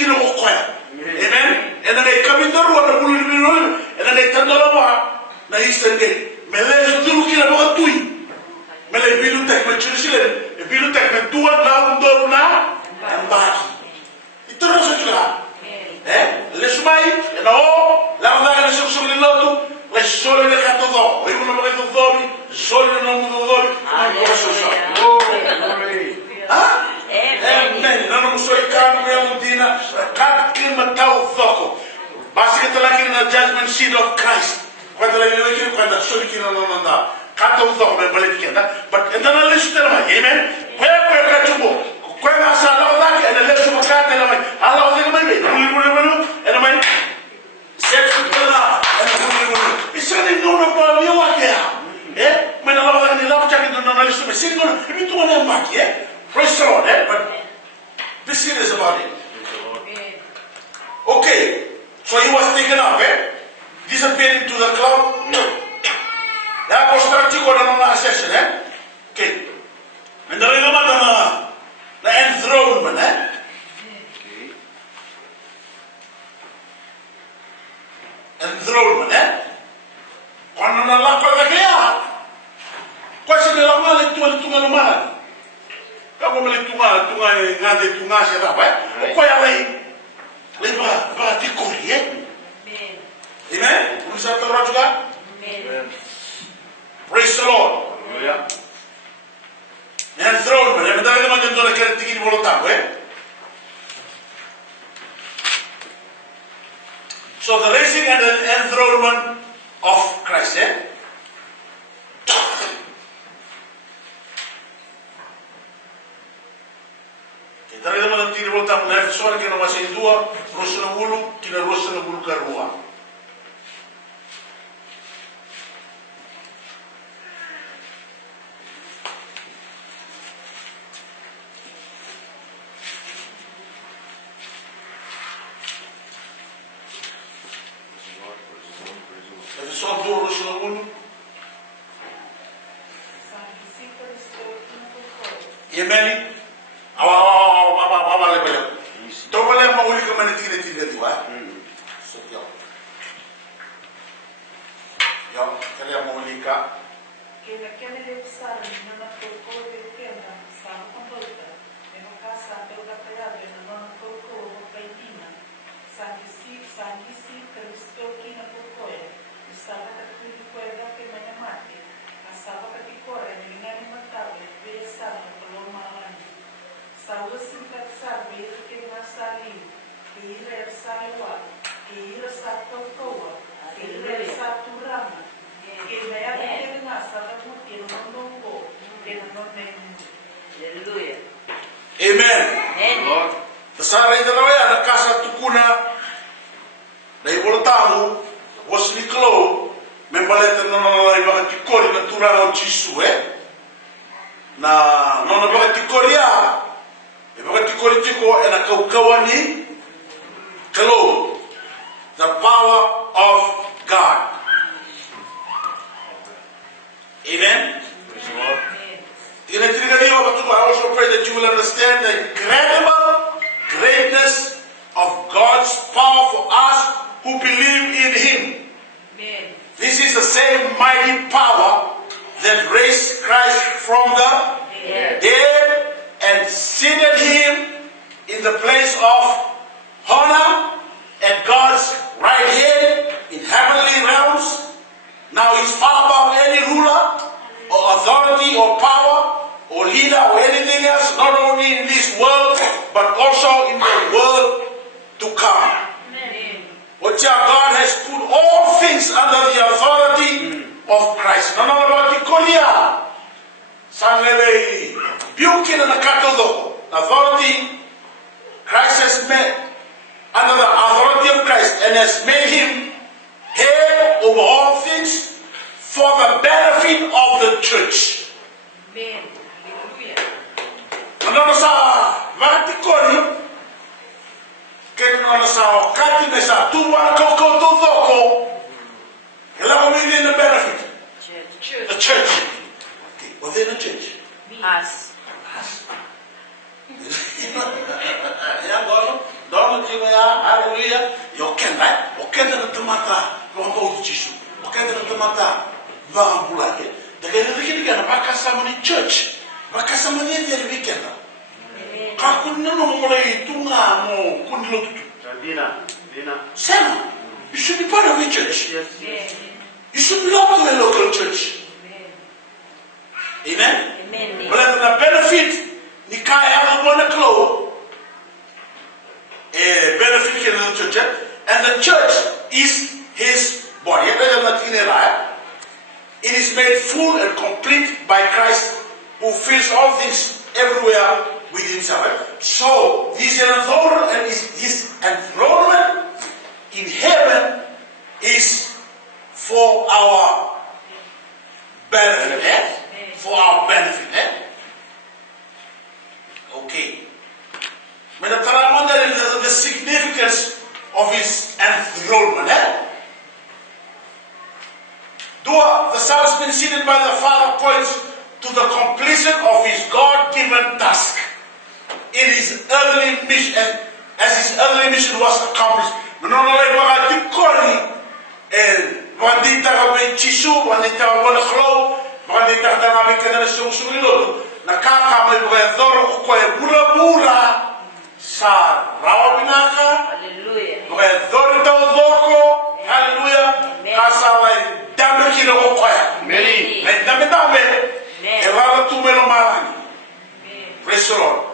kina mo koya. Amen. And then they come in the room and then they turn the lava. Na isende. Mele zulu kina mo tui. Mele bilu tek me churchile. Bilu tek me tua na undor na ambaki. Ito na sa kila. Lesmai na o la vaga na suksu ni lotu. Le sole le katodo. Ibu na mo katodo. Sole na mo katodo. Amen. Não sou caro mesmo dina. Cada clima tal foco. Basicamente lá que na judgment seat of Christ. Quando lá ele aqui quando sou que não anda. Cada foco bem baletinha, tá? But então na lista lá, amen. Qual é cachubo? Qual é a sala lá que na lista uma carta lá, mas Allah vai me ver. Ela vai sexo lá. Isso não pode eu aqui. Mas Allah vai me lá porque não na lista, mas sim, não tu não mate, Praise the Lord, but be serious about it. Okay, so he was taken up, disappeared into the cloud. No. That was practical on our session, Okay. And the remember the enthronement, Enthronement, Quando non l'ha fatto creare, quasi che la male tu non male. Kamu boleh tunga ngade tunga siapa? Kau yang lain, lepas berarti Korea. Amen. Bisa terus juga. Praise the Lord. And throne, mana kita macam tu nak kerja tinggi boleh tahu, So the raising and the enthronement of Christ, Kita ada mana tidak boleh tahu nak soal kita masih dua, rosan bulu, kita rosan bulu kerua. Tapi soal dua rosan bulu. Amen. Awal lepas itu, boleh mau uli kemana tidak dua. So yo, kalian mau uli kah? Kita le usar na toko de tenda, sa kombolta, en casa de la pegada en na toko o paitina. Sangi si Cristo que na toko estava que tu pueda que me mate. Estava que te corre, ni nada matable, ve esa no coloma grande. Saúl sin pensar ver que no salió, que ir a salvar, que ir a salvar, que ir a tu rama, que me ha de más a la mujer no que no me. Aleluya. Amen. Tasara ito na yan, nakasa tukuna, na iboltamu, was ni klo, may baleta na nalay makatikori na turang o jisu, na makatikori ya. Wakati politiko ena kaukawani kalo, the power of God. Amen. I also pray that you will understand the incredible greatness of God's power for us who believe in Him. Amen. This is the same mighty power that raised Christ from the dead and seated him in the place of honor at God's right hand in heavenly realms. Now he's far above any ruler or authority or power or leader or anything else, not only in this world but also in the world to come. Which God has put all things under the authority of Christ. None about the Korea. Sangele Bukin and the authority Christ has made under the authority of Christ and has made him head over all things for the benefit of the church. Amen. Hallelujah. Ano sa vatikoni kaya sa kati na sa tuwa ko kailangan mo din the benefit. The church. Within the church. Us. Yeah, Donald hallelujah. You can, right? You can do the matter. You want to Jesus. You can do the matter. Vambulake. The getting a Bakasamani church. Bakasamani every weekend. Kakuna no more tunga mo kundutu. Sam, you should be part of a church. You should belong to a local church. Amen. Amen. Well, the benefit, Nikaya Wanaklo, a benefit in the church, and the church is his body. It is made full and complete by Christ, who fills all things everywhere with himself. So his enthronement in heaven is for our benefit. For our benefit. Okay. When the significance of his enthronement. Though the Son has been seated by the Father points to the completion of his God-given task in his earthly mission, as his earthly mission was accomplished. Praise the Lord.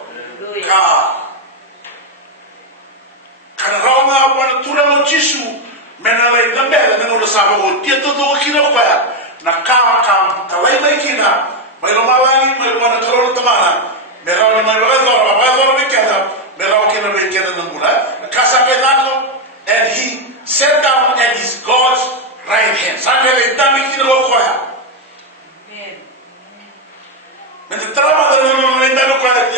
And he sat down at his God's right hand. When the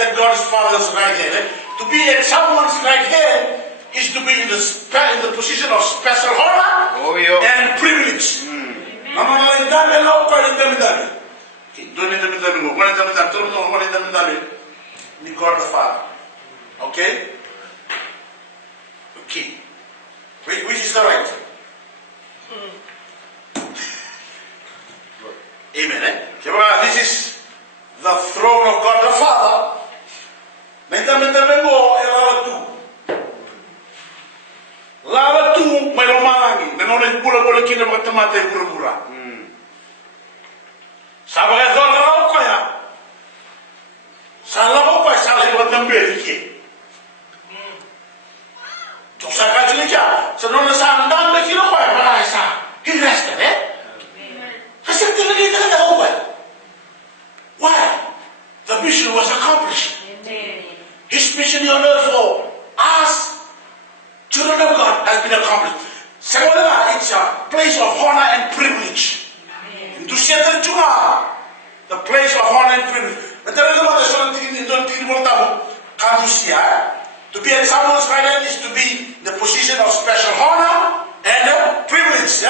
at God's Father's right hand, to be at someone's right hand is to be in the position of special honor and privilege. God the Father. Okay? Okay. Which is the right? Amen. This is the throne of God the Father. Lala tu melomangi, menone pula kina matamate gura. Sabaga zona koya. Sala ko sala iwatambe iki. Tosaka chilika, sanona sa ndambe kino koya para sa. He rested, Hasem tilagi talaga ko. Why? The mission was accomplished. His mission on earth for us, children of God, has been accomplished. Secondly, it's a place of honor and privilege. To settle the place of honor and privilege. But there is another sort of thing in the to be at someone's right hand is to be in the position of special honor and privilege.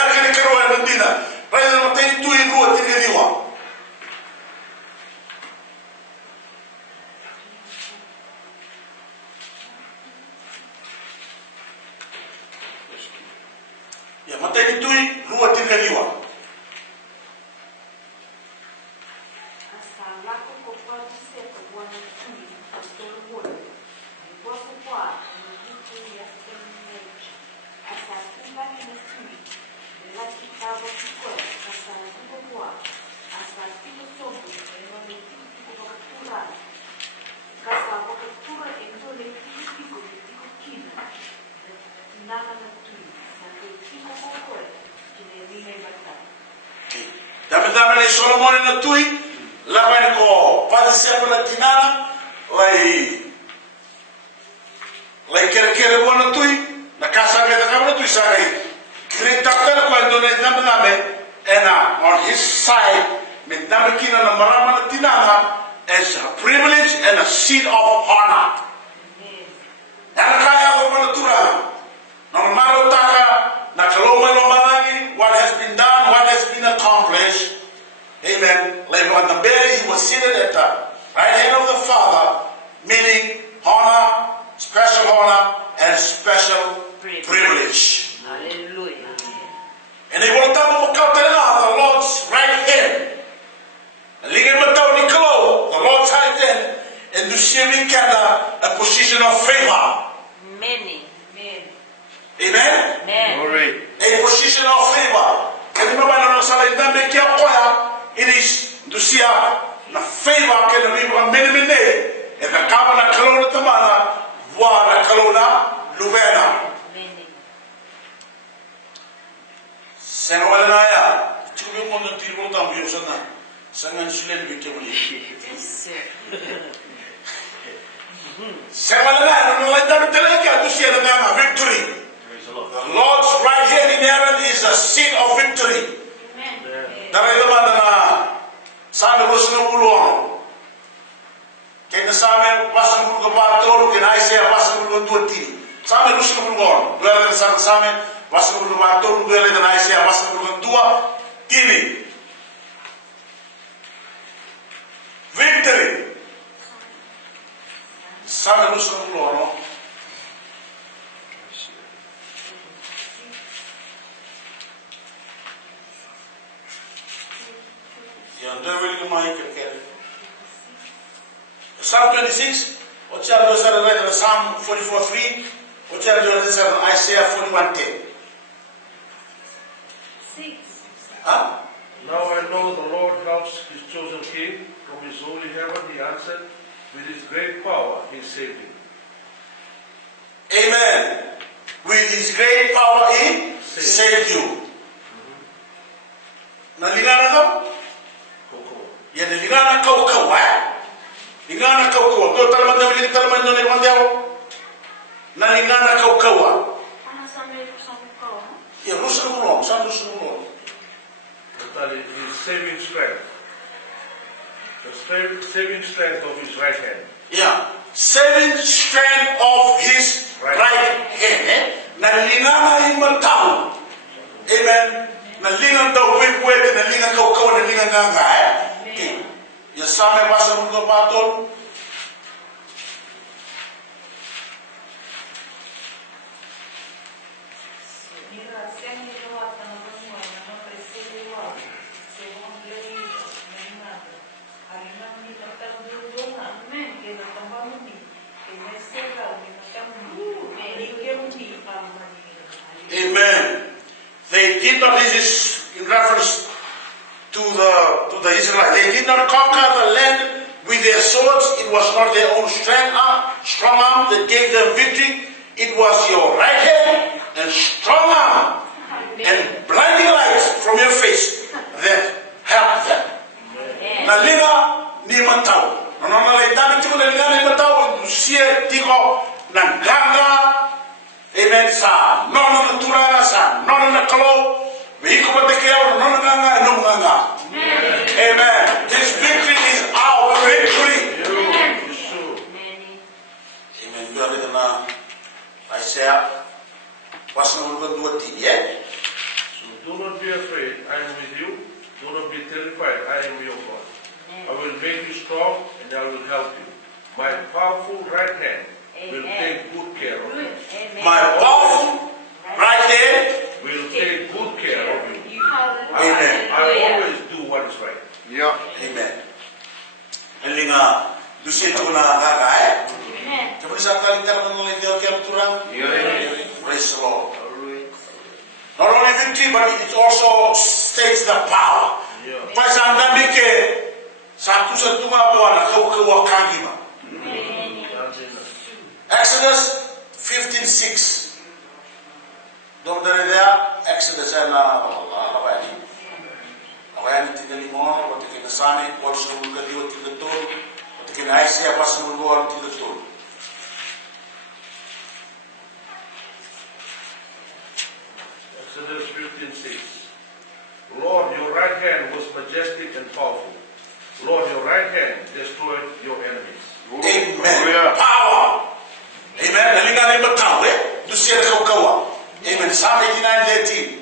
Matei tui rua tingaliwa. Dame Solomon na tui lawan ko pada siapa na tinana lai kere bona tui na casa que na tui sai great doctor ko ando na dame and on his side me dame kina na marama na tinana as a privilege and a seat of honor. Ana kaya ko bona tura no maro taka na kaloma lomalagi what has been done, what has been accomplished. Amen. Like on the bed, he was seated at the right hand of the Father, meaning honor, special honor, and and special privilege. Hallelujah. And they will tell them the Lord's right hand. The Lord's right hand, and to see a position of favor. Many. Amen? Amen. A position of favor. And it is to see a favor can be from many. And the Kabana Kalona Tamana, Wada Kalona, Lubena. Sengalanaya, Chubby Mono Tibo Tambusana, Sangan Sulen Victory. Sengalanaya, like that, to see a victory. The Lord's right hand in heaven is a seat of victory. Amen. Same Rusna Ulon. Can the Same Basamuka Batol, can I say a Basamuka Duati? Same Rusna Ulon, where the Same Basamuka Batol, where the I say a Basamuka Dua, Tini. Victory. Same Rusna Ulon. Psalm 26, Psalm 44:3, Isaiah 41:10. Huh? Now I know the Lord helps his chosen king. From his holy heaven he answered. With his great power he saved him. Amen. With his great power he saved you. Nalingana ka? Yan nalingana ka eh? Lingana ka ukawa. Go talaman daw yung talaman nyo naman daw. Nalingana ka ukawa. Yeah, Rusa Mulong. Saan Rusa Mulong? His saving strength. The saving strength of his right hand. Yeah. Saving strength of his right hand. Nalingana yung matao. Amen. Nalingan daw wig, nalingan ka ukawa, nalingan nga eh. Okay. Yasame basa mundo patol. Amen. They did not, this is in reference to the Israelites. They did not conquer the land with their swords. It was not their own strong arm that gave them victory. It was your right hand and strong arm and blinding lights from your face that helped them. Nalina ni matao. Nona laitami tiko nalina ni matao. Usia tiko naganga. Amen. Sa nona naturana sa nona nakalo. Vihiko patekeo nona ganga nona ganga. Amen. This victory is our victory. Amen. You are reading Isaiah. Pasal bukan 2:3, yeah? So do not be afraid, I am with you. Do not be terrified, I am your God. I will make you strong and I will help you. My powerful right hand will take good care of you. My powerful right hand will take good care of you. Amen. I always do what is right. Yeah. Amen. Elinga dusit ko na kakae. Coba sa kalitar ng mga kaya turang. Praise the Lord. Not only victory, but it also states the power. Pasang dami ke satu tunga buwan na kawa kagima. Exodus 15:6. Don't there Exodus na apa ini? Apa yang tinggal di mana? Waktu kita sami, waktu sebelum kita tinggal tu, waktu kita Isaiah pas sebelum tinggal tu. Exodus 15:6. Lord, your right hand was majestic and powerful. Lord, your right hand destroyed your enemies. Amen. Power. Amen. Nalingana yung matao eh. Dusiya na kawa. Amen. Psalm 89:13.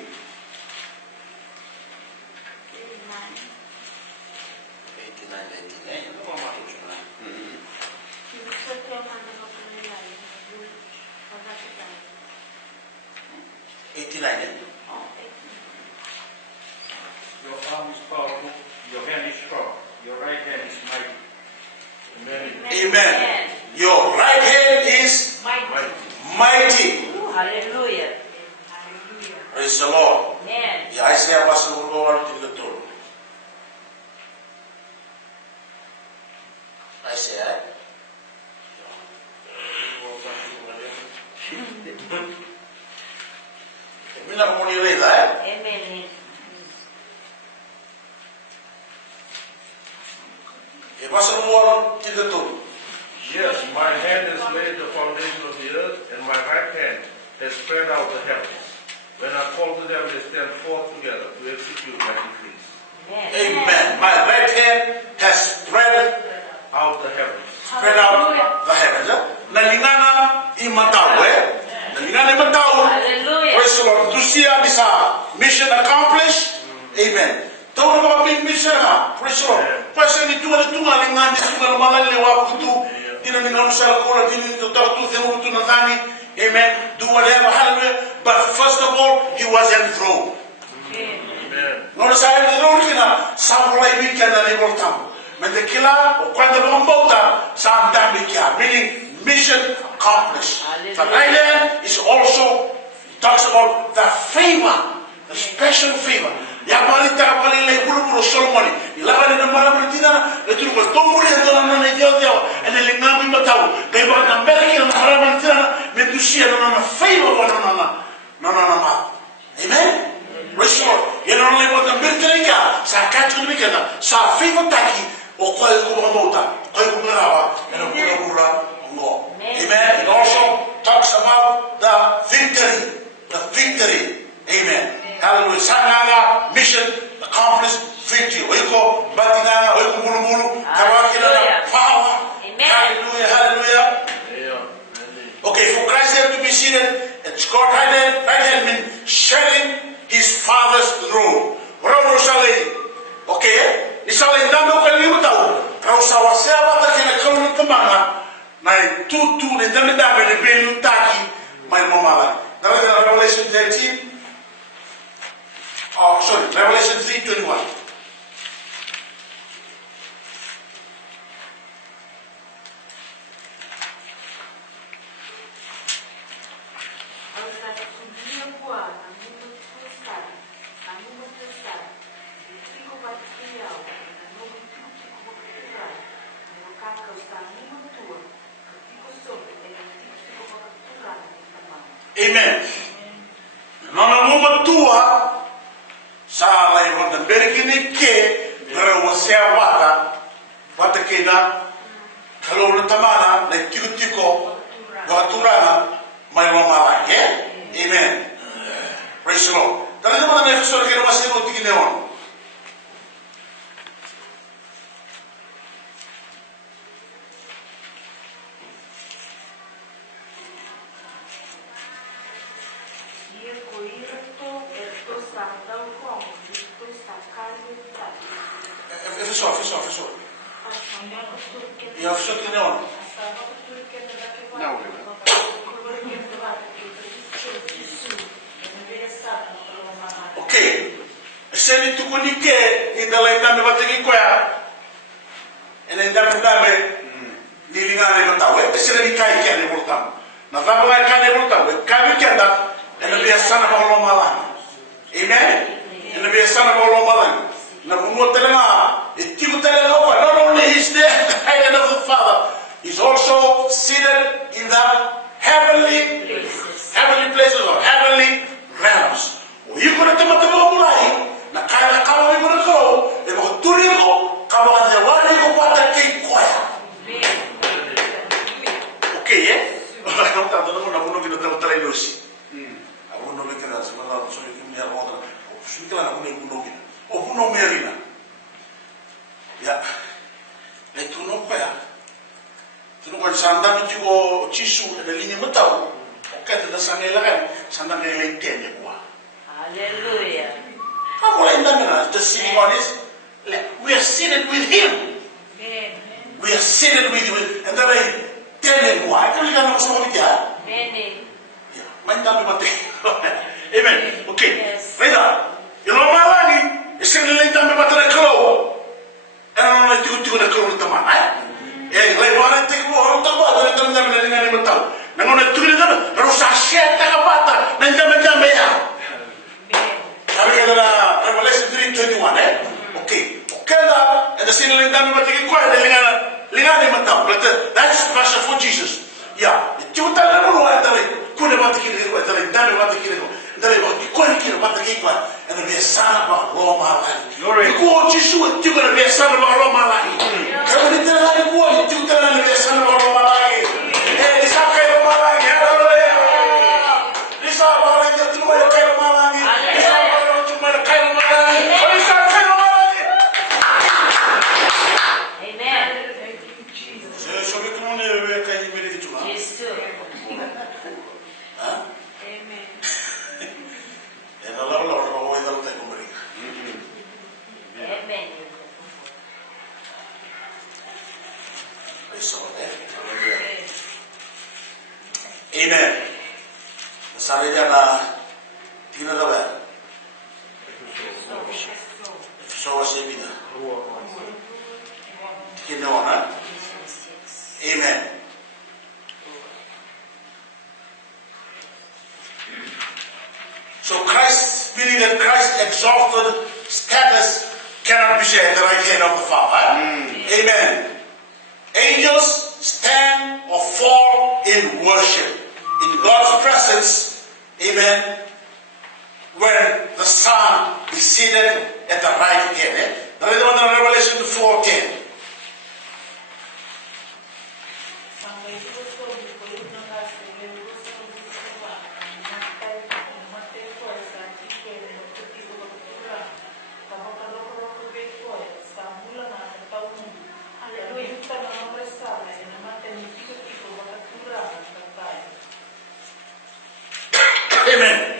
89:13 eh. Ano ba matutunan? 89, eh? Your arm is powerful, your hand is strong, your right hand is mighty. Amen. Your right hand is mighty. Hallelujah. Praise the Lord. Amen. Ya Isaiah pasal berdoa di betul. Isaiah. Mina mau nilai lah. Amen. Ya pasal berdoa di betul. Yes, my hand has laid the foundation of the earth, and my right hand has spread out the heavens. When I call to them, they stand forth together to execute my decrees. Amen. My right hand has spread Out the heavens. the heavens. Nalingana imatao, eh? Nalingana imatao. Hallelujah. Praise the Lord. Tusia bisa mission accomplished. Amen. Tahu nama big mission ha. Praise the Lord. Pasal itu ada tu ngalingana itu kalau malah lewat itu. Tidak dengan usaha kola ini itu tahu tu temu tu nanti. Amen. Do whatever. Hallelujah. But first of all, he was enthroned. Amen. Notice I enthroned kina sampai weekend na libortam. Mendekila o quando não volta sampai weekend. Meaning mission accomplished. The right hand is also talks about the favor, the special favor. Ya paling tak paling leh buru-buru Solomon. Ilawan na malam bertina, itu ko tumuli ito na nagyo-yo, and elingabi mataw. Kaya ba ang Amerika na malam bertina, medusia na favor wa na. Amen. Praise the Lord. Yan ang lebo ng bertina sa kacung weekend sa favor taki o kayo ko mamota, kayo ko ngarawa, and ang bura-bura ngo. Amen. It also talks about the victory. The victory. Amen. Hallelujah. Sananga mission accomplished victory. Oiko batinanga, oiko mulu-mulu, kawakila na power. Hallelujah. Hallelujah. Okay, for Christ to be seated at God's right hand means sharing his father's throne. Wala sali. Okay? Isali ndando ko limu tao. Kau sawasya bata kina kalu kamanga na tutu ne ndame ne belu taki mai mamala. Revelation 13. Revelation 3:21. Amen. Nona muma tua sa lai wanda berkini ke berawasya wata kena kalau na tamana na kitiko waturana may mamala. Amen. Praise the Lord. Kalau naman na episode kaya masih roti kineon. Efeso. Ya episode kineon. Okay. Seni tukunike indalai kami batigi koya. Ene dame nilingane matawe. Seni kai kene voltam. Na tabla kene voltam. Kami kenda ene biasana ba malan. Amen. Ene biasana ba malan. Na bumo telema itiku telema ko. Not only is there at the right hand of the Father, he's also seated in the heavenly places or heavenly realms. You could have tomato mulai. Na kaya kama mi muna ko, e mo tuli ko, kama ka wali ko pata kay koya. Okay, eh? Não tá dando na bono que não tá trailosi. A bono que era semana só que me arroda. O suíte lá na bono que. O bono merina. Ya. E tu não koya. Tu não pode andar me digo chisu na linha metal. O que te dá sanela kan? Sanela entende quoi. Hallelujah. The sitting on is, we are seated with him. We are seated with him. And then I tell him why. Can you know something? Yeah. Mind that. Amen. Okay. Yes. Later, you know malangi, isin nila dami batara kalo. Ano na tigo na kalo na taman, lay wala tigo orang tawa, dami dami na mataw. Nangona tigo na dami, pero sa siya ka bata, dami ya. Sabi ka na Revelation 3:21, Okay. Okay na, and the sin nila dami batigi ko ay lingan mataw. But that's special for Jesus. Yeah, tigo na mo ay dali. Kuna batigi ko dali, dami batigi ko. Dali ba ko ni batigi ko. And be sana ba Roma lai. Ko Jesus tigo na be sana ba Roma lai. Kaya ni tala ko ni tigo tala na be sana ba Roma lai. Di sa kay Roma lai. Hallelujah. Di sa ba lai tigo na kay Roma lai. Di sa ba lai tigo na kay Roma lai. Di sa kay Roma lai. Amen. Thank you, Jesus. So we come on we kay mi di tuma. Yes, too. Amen. And Allah ko ay dal tay ko bari. Amen. Amen. Sabi niya na tinalawa. So was it na? Kinaona? Amen. So Christ, meaning that Christ's exalted status cannot be shared at the right hand of the Father. Amen. Angels stand or fall in worship in God's presence. Amen. When the Son is seated at the right hand. That is on Revelation 4:10. Amen.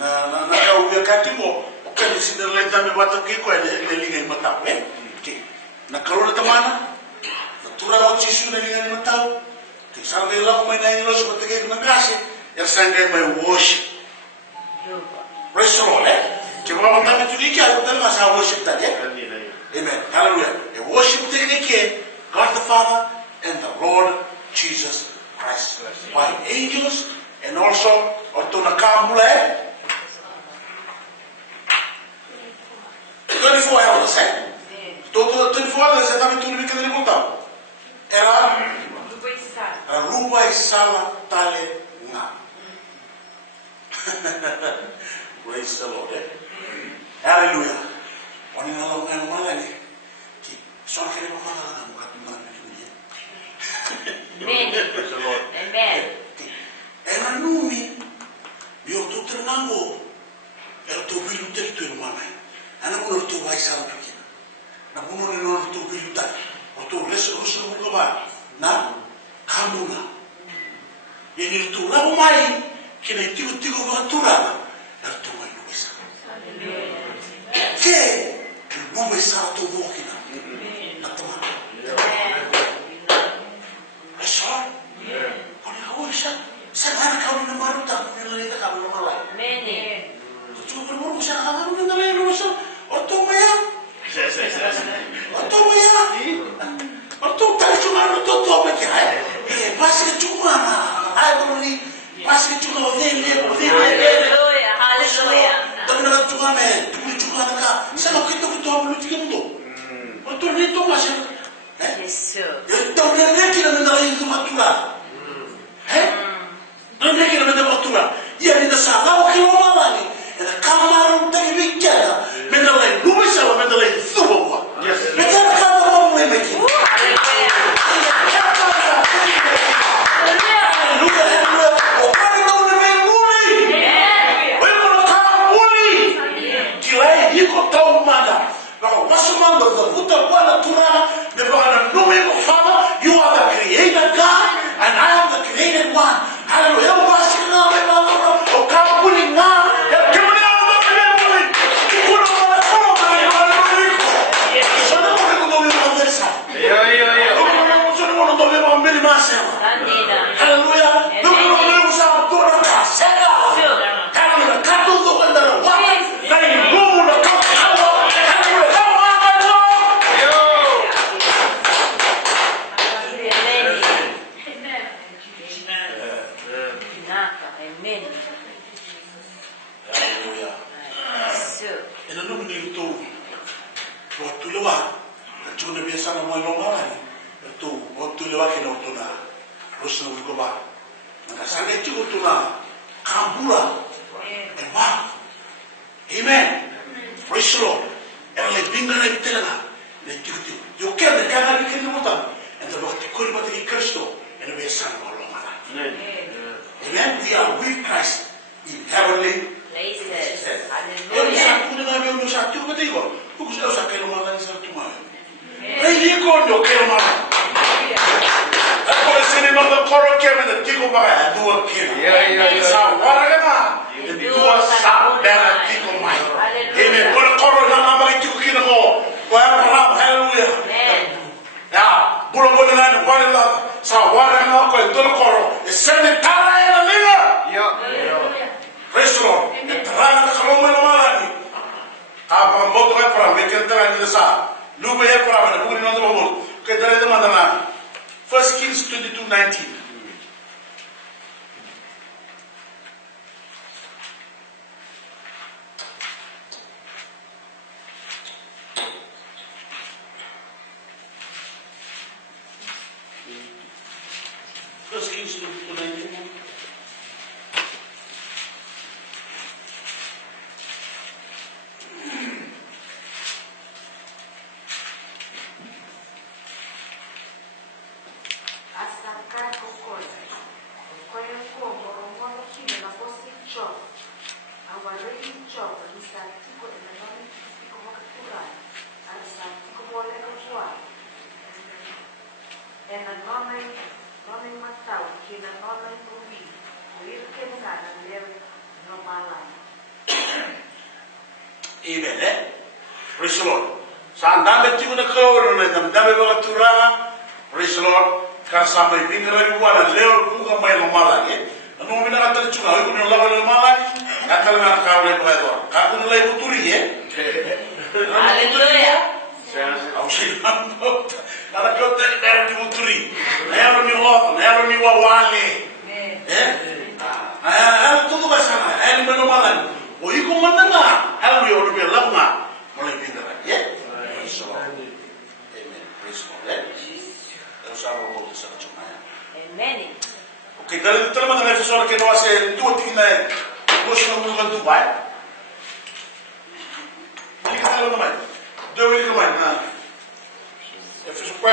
Na kauya katimo kani sinderle dami batu ki ko le lingai matau ki na karona tamana na tura o chisu le lingai matau ki sabe la ko na ilo so te na kasi ya sangai mai worship praise the Lord ki mama tami tu ki ala tama sa worship ta amen hallelujah the worship technique God the Father and the Lord Jesus Christ by angels and also otona kamule 24 hours, Todo 24 hours, também tudo que ele contava. Era Ruba e Sala Tale Na. Praise the Lord. Hallelujah. Oni na lang ng mga ni. So na kaya mga na mga tumang ni. Amen. Praise the Lord. Amen. Era numi. Io tu trenango. Era tu bilu terito in mana. Ana kuno tu vai sala pequena. Na kuno ni no tu bilu ta. O tu leso ko ba. Na kamuna. Ini tu la mai que ne tigo vatura. Era tu mai no bisa. Que no me sa tu bokina. Na toma. Eso. Koni hawisha. Sagana kau na maruta ko ni leta ka na malai. Amen. Tu perlu bisa kamu na leta no so. Orto maya. Orto maya. Orto tali cuma orto tu apa ke hai? Pasti cuma na. Hai beri pasti cuma Hallelujah. Hallelujah. Tapi nak cuma me, cuma nak. Sama kita belum tiga tu. Orto ni tu masih. Yes, sir. Então, não é que não dá isso matura. É? Amen. Hallelujah. So, Ina nung nito, waktu lewa, cuma biasa nama lomba itu waktu lewa kena waktu na, terus nunggu kebal. Nggak sangat itu waktu na, kambula, emang, amen. Praise the Lord. Era lebih nggak lebih telah, lebih itu. Yo kena jangan bikin mutan. Enta waktu kau mati Kristo, ina biasa nama lomba. Amen. We are with Christ in heavenly places. Eu Hallelujah. sa kuna na meu no sa tu ko digo. Ku sa sa kelo mala ni sa tu ma. Ei ko ndo kelo mala. Ako sini no the koro ke me the tiko ba do ke. Sa wara na. Do sa bela tiko mai. Amen. Ko koro na na ma tiko ke no. Ko pa hallelujah. Amen. Ya, bulo bulo na ni wala la. Sa wara na ko do koro. Sene tara ina liga. Hallelujah. Praise the Lord. Terang kalau mana ni. Apa mau tuh apa? Mereka terang di desa. Lu bayar apa? Bukan nanti mau. Kita ada mana mana. First Kings 22:19. First Kings 22:19. Amen. Praise the Lord. Sandang betul nak kau orang nam dami bawa turang. Praise the Lord. Karena sampai pinggir buana leo bukan main lomba lagi. Anu mina kata cuma, aku mina lawan lomba lagi. Kata nak kau lagi buat orang. Kau nak lagi buturi ya. Hallelujah. Aku sih nampak. Karena kau tak ada di buturi. Naya ni lot, naya ni wawale. Aku tu bahasa mana? Aku mina lomba lagi. Oh, iku mana nak? Aku yang orang bilang lama. Mulai pinggir lagi ya. Praise the Lord. Amen. Praise the Lord. Eu usava o outro santo Maia. Amen. Ok, daí tem uma pessoa que não hace tudo que né, gosta muito do Dubai. Ele quer falar mais. Deu ele mais, né? Eu fiz o pé,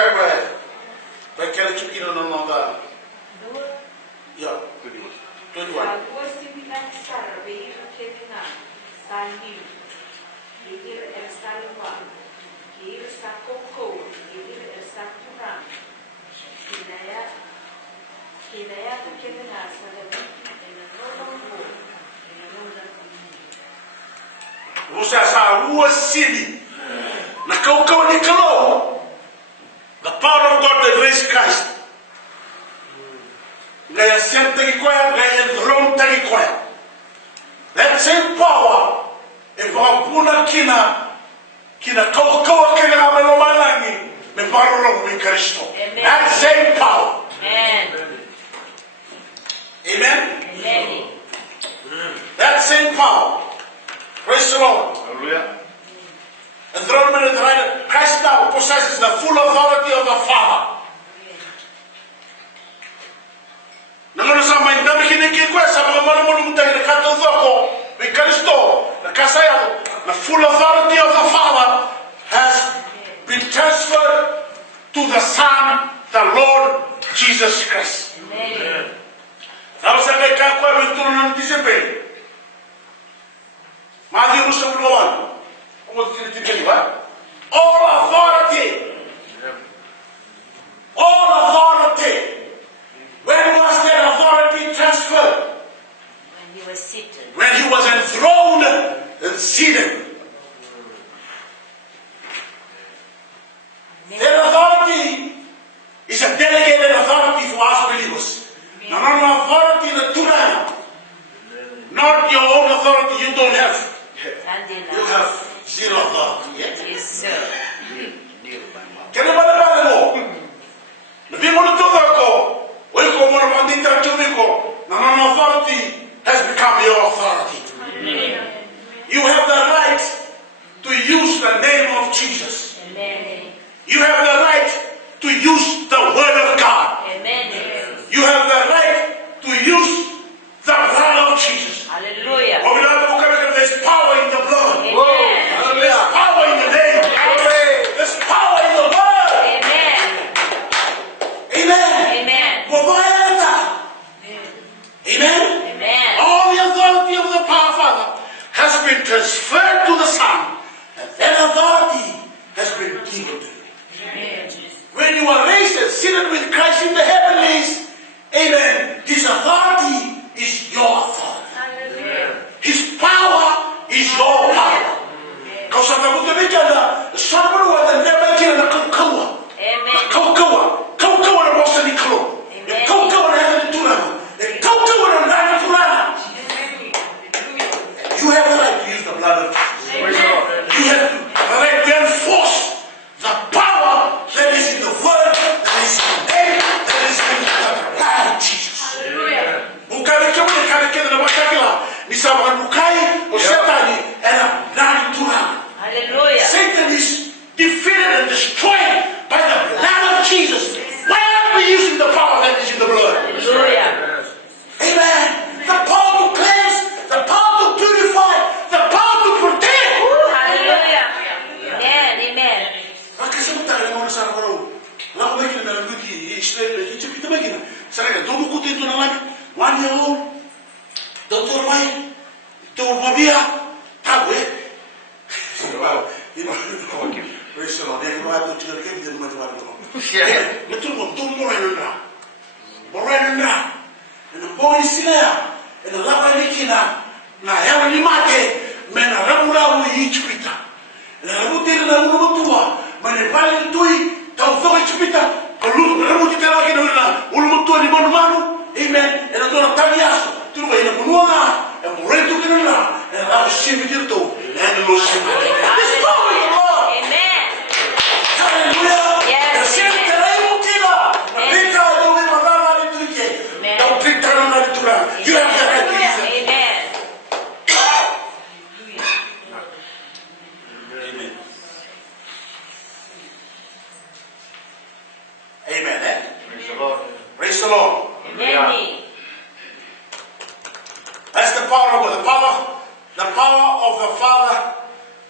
vai querer que não dá. Já. Tudo igual. Duas similares para ver o que na saiu. Ele está igual. Ele está cocô. Ele está curando. Kinaya porque na sabe Você sabe o city. Na caucau de calor. The power of God that raised Christ. Gaya senta que coia, gaya drone que coia. That same power. E vai puna kina caucau que na melomanani. Me parlo em Cristo. That same power. Amen. Amen. Amen. That same power. Praise the Lord. Hallelujah. And throne in the right. Christ now possesses the full authority of the Father. Nangono sama inda bikini kikwe sama mwana mwana mutaki na kato zoko. We Kristo. The kasaya. The full authority of the Father has been transferred to the Son, the Lord Jesus Christ. Amen. Kalau saya kata kau berturun nanti sampai. Mati musuh berlawan. Kau tidak tiba. All authority. All authority. When was that authority transferred? When he was seated. When he was enthroned and seated. That authority is a delegated authority for us believers. Not an authority in the Torah. Not your own authority you don't have. You have zero authority. Yes, sir. Kaya bala mo. Nabi mo nito ako. Oy ko mo naman din tara ko. Not an authority has use the blood of Jesus. Hallelujah. There's power in the blood. Amen. There's power in the name. There's power in the word. Amen. Amen. Amen. Amen. Amen. All the authority of the power, Father, has been transferred to the Son. And that authority has been given to you. Amen. When you are raised and seated with Christ in the heavenlies, amen, His authority is your authority. His power is your power. Because I'm going to make a someone who has never given a cocoa. Amen. Cocoa. Cocoa and a roasted clo. Cocoa and heaven to them. Cocoa and a run. You have the right to use the blood of Jesus. You have the right to enforce the power that is in the word, that is in the name, that is in the blood of Jesus. Hallelujah. Satan is defeated and destroyed by the blood of Jesus. Why aren't we using the power that is in the blood? Hallelujah. Amen. The power to cleanse, the power to purify, the power to protect. Hallelujah. Amen. Amen. One year old, Dr. White, Dr. Mabia, Tabwe. You know, praise the Lord. They go out to the game, they might want to go. Little one, don't more and the boy is there, and the lava making a heavenly market, men are Ramura each Peter. And I would tell them, when they value to it, Tau each Peter, a look, Ramutaka, Ulmutu, Manu, amen, and I'm going to Tavias, to a Munua, and Moretu, and I was shipping you to, and the Lord shipping. This power in the Lord. Amen. Hallelujah. Yes. The same Amen. Don't drink that on the Torah. You have the right to use it. Amen. Amen. Amen. Eh? Praise the Lord. Praise the Lord. Amen. That's the power of God. The power of the Father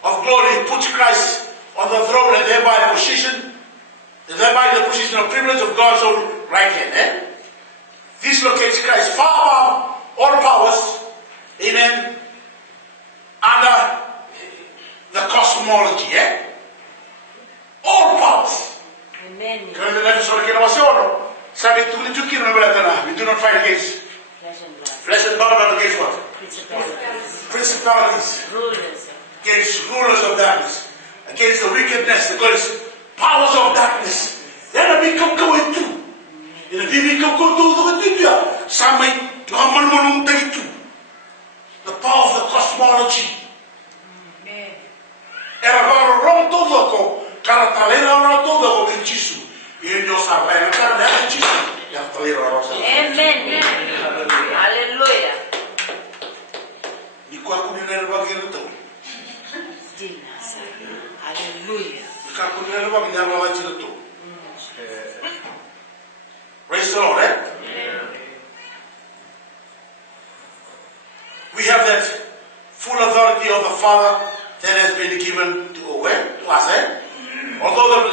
of glory puts Christ on the throne and thereby the position of privilege of God's own right hand. Eh? This locates Christ far above all powers, amen, under the cosmology, eh? All powers. Amen. We do not fight against flesh and blood, but against what? Principalities. Rulers. Against rulers of darkness, against the wickedness, against powers of darkness. Then we come going too. In the TV, come go to the Samai, the power of the cosmology. Era wrong to loco, Caratalera or todo go in Chisu. In your Savannah, Carana Chisu, Yatalera Rosa. Amen. Hallelujah. You can't put in a to. Stillness. Hallelujah. You can't put in a to. Praise the Lord, eh? We have that full authority of the Father that has been given to us, eh? Although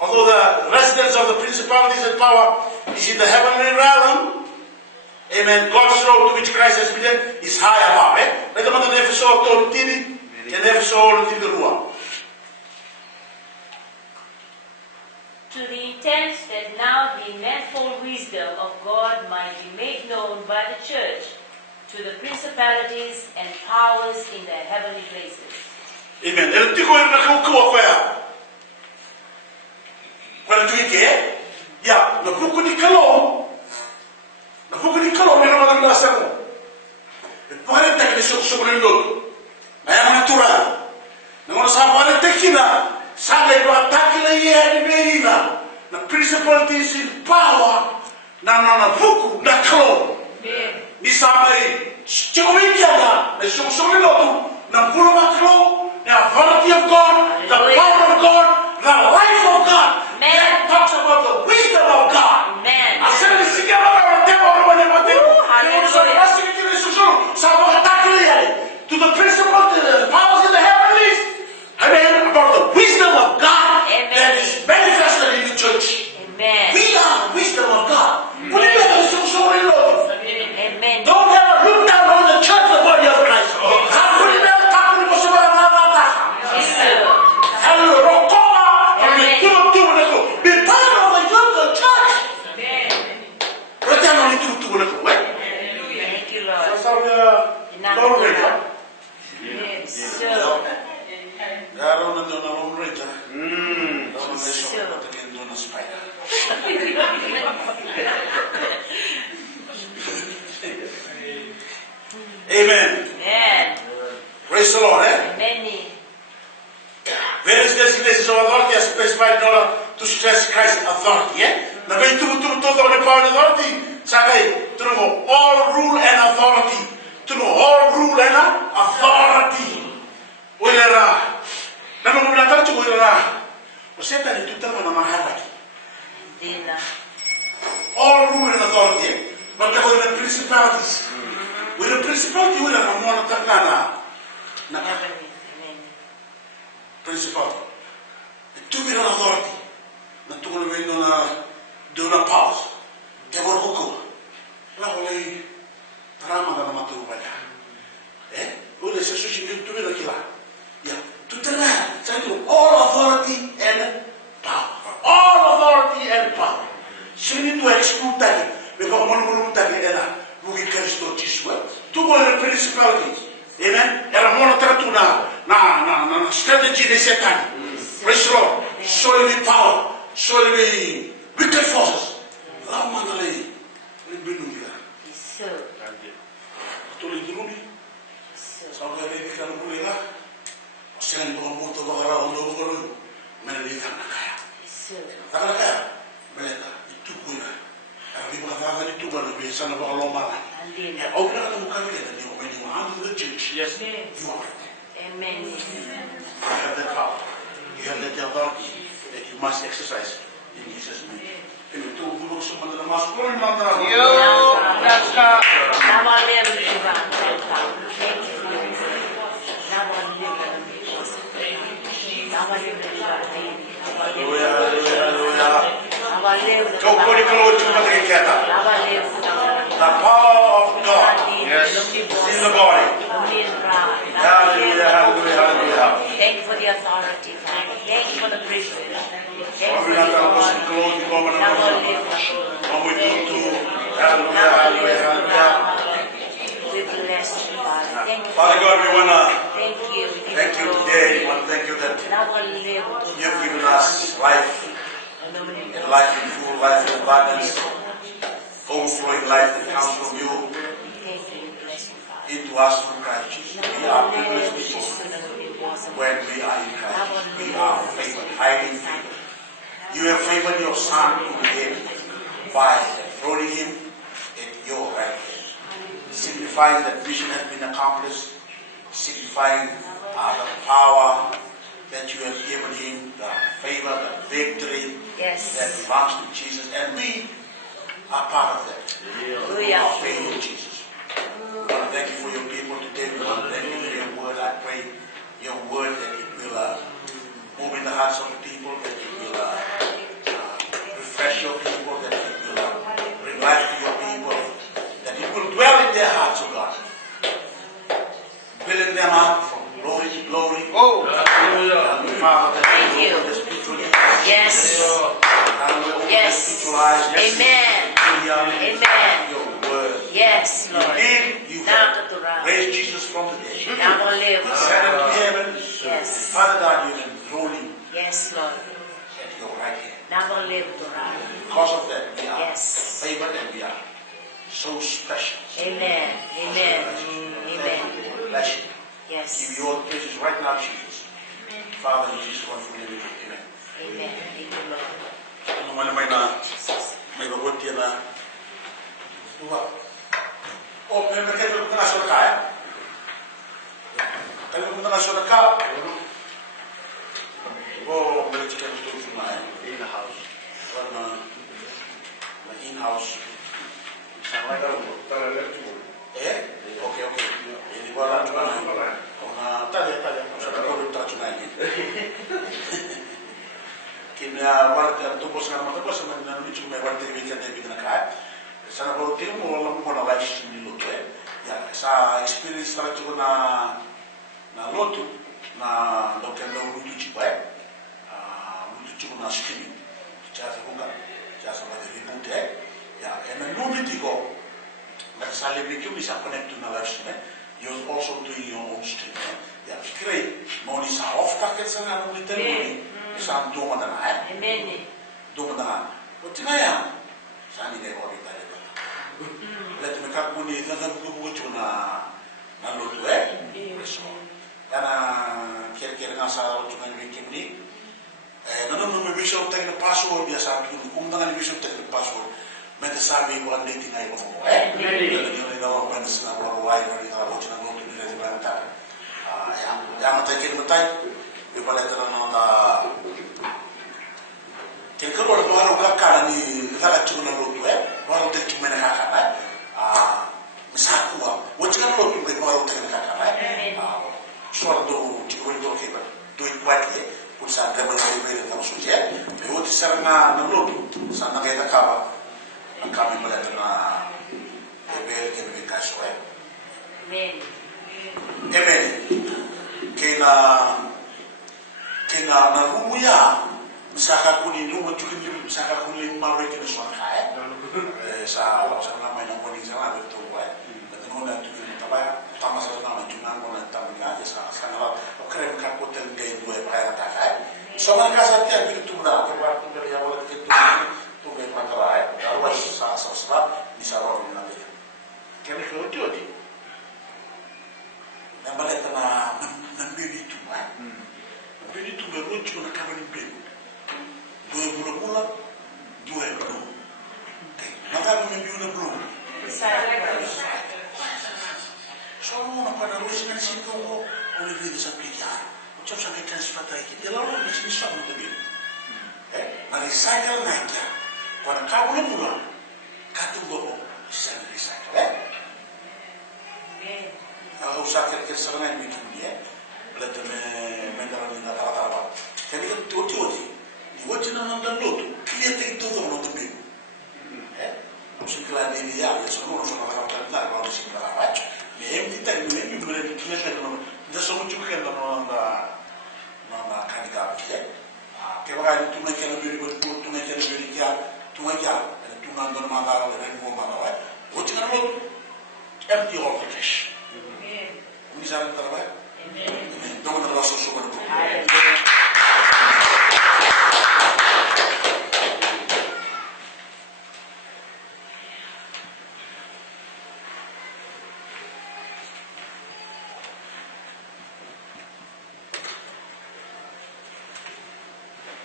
the residence of the principalities and power is in the heavenly realm, amen, God's throne to which Christ has been is high above, eh? To the intent that now the manifold wisdom of God might be made known by the church to the principalities and powers in the heavenly places. Amen. El tiko na kuwa kwa tuike ya na buku ni kalo ni na na sako. Pare ta ke so ndo. Na ya natura. Na ngona sa pare tekina sa le ba takila ye ni meina. Na principalities in power na buku na kalo. Ni samai. Chikowikiana na so ndo na puro maklo. The authority of God, the power of God, the life of God. That talks about the wisdom of God. Amen. I said this together. Lone Ranger. Yes, so. I don't know the Lone Ranger. Amen. Amen. Praise the Lord. Many. Various designations of authority are specified in order to stress Christ's authority. Now, when you talk about power and authority, say to know all rule and authority. To know all rule and authority. Willera. Now, we are going to willera. We say that you tell me my hierarchy. All rule and authority, but they were the principalities. With the principality, we are not principality. The two million authority. The two million do not pause. They were hukum. Lalu drama dalam mata ubaya. Boleh sesuatu yang tu million kila. Ya, tu telah. Saya all authority and power. All authority and power. So you need to exclude that. Because orang tadi adalah mungkin Kristo Yesus. Tu boleh principalities. Amen. Era mono tratuna na strategy de setan. Praise the Lord. Solely power, solely wicked forces. Lama nalai bingung dia. So. Tulis dulu ni. Sampai dia kan boleh lah. Sen bawa motor bawa untuk orang menelikan kaya. So. Tak kaya. Mereka itu guna. Tapi berkata itu baru biasa nak bawa lomba. Orang nak muka dia ni. The church. Yes. You are it. Amen. You have that power. You have that authority that you must exercise in Jesus' name. And to bulog sa mga namas ko, Now I'll live in the ground. Thank you. Now I'll live in the ground. Now I'll live in the ground. Hallelujah, hallelujah. Now I'll live in the Kau kau di keluar cuma dengan kita. Now I'll live in the ground. The power of God Yes. is in the body. Hallelujah, hallelujah, hallelujah. Thank you for the authority, Father. Thank you for the privilege. Thank you for Kami the nak tahu honor. keluar di bawah Now nama I'll live in the ground. Kami itu. Hallelujah, Now I'll live hallelujah, in the hallelujah. ground. We bless you, Father. Thank you. Father God, we wanna Thank you. thank you today. We want to thank you that Now I'll live in the you've given us life, and life in full, life in abundance, overflowing life that comes from you Thank you. Bless you, Father. into us through Christ Jesus. We are privileged people when we are in Christ. We are favored, highly favored. You have favored your Son who came by throwing him at your right hand, signifying that vision has been accomplished, signifying the power that you have given him, the favor, the victory Yes. that belongs to Jesus, and we are part of that. We are faith in Jesus. We want to thank you for your people today. We want to thank you for your word. I pray your word that it will move in the hearts of the people, that it will refresh your people, that it will bring life to your people, that it will dwell in their hearts, oh God, building them up from glory to glory. Oh, hallelujah. Father, that Thank you you. open the spiritual ears. Yes. Yes. Spiritual eyes. Amen. Amen. Your word. Yes, Lord. Indeed, you Now have to run. raised Jesus from the dead. Now I'll live. Set him in heaven. Yes. Father God, you have enthroned him Yes, Lord. at your right hand. Now I'll live to run. Because of that, we are Yes. favored and we are so special. Amen. Amen. Amen. Bless you. Give Yes. you all the praises right now, Jesus. Father, in Jesus' wonderful name, amen. Amen. Thank you, Lord. Ano man may na Jesus. may babot yan na oh, may kayo na nasa kaya? Kayo na nasa kaya? Oh, may chicken to na in the house. Or na in-house. Sama daw. Eh? Okay, okay. Hindi ko alam na. Kung tali. Sa ko rin tayo na. Kina warga tubos nga mga tubos sa mga nalunit yung may warga yung mga kinakahat. Sana po tingin mo lang mo na life yung niluto eh. Sa experience na ito na loto na doktor na luto chico eh. Luto chico na skinny. Kaya sa hukat. Kaya sa mga ribute eh. Kaya na lumiti ko Let's say you is connect to the lives. You're also doing your own stream. Yeah, it's great. Money is off target. So I'm only telling you. Some do more than I. Amen. Do more than I. But tonight, Sunday they go with that. Let me cut money. That's a good word to na look to it. So, and kira nasa to na wikimni. Nano may vision taking the password. Yes, I'm doing. Kung na nga vision taking the password. May sabi ko ang dating ay mo. Yung ino when sila wawai or ino about na look to the event. Ya matakin mo tayo. Yung pala ito na Kilkaro na buharo kakara ni Zalachuna na lotu buharo tayo tumena kakara misakuwa what's gonna lotu may buharo tayo na kakara suara do tikuin do kiba do ikwati kung saan gabal kayo may rin ang susiya may wati sarang na lotu saan nakita kaba ang kami pala ito na ebel kami may kaso Amen. Amen. Kaya na rumuya misaka kuni nung majukin yung misaka kuni yung maroy kina suan kaya sa mga may nang kuning sana ito betul na tukin mo tabaya tama sa nama junan mo na tama nga sa kanala o krem ka po tel gay duwe pa kaya kaya so mga kasatiyan pinito na kaya kung dali ako at ito tugay matara darwas sa ni sa ro na dito kaya ko ito na baleta na nambili tu nambili tu beruchu na kama ni mbili dua bula dua bulu maka membiu na bulu so na pada rusi na situ ko oleh dia sapia ucap sampai kan sepatah iki dia lalu na sini sama tabi mari cycle na kia pada kabula bula katu go sa recycle usah kira-kira serangan itu dia, berarti mendalam ini kata-kata. Jadi kan tujuh wajib nonton lotu, kita itu dong nonton bingung. Musim kelar ini ya, semua orang kata tak kalau musim kelar apa. Memang kita ini berarti kita kan, kita semua juga kan nonton kandidat ya. Kebanyakan itu mereka lebih betul, mereka lebih dia, mereka nonton mana ada yang mau mana. Wajib nonton empty all the cash. Misalnya terbaik, dong ada rasa suka itu.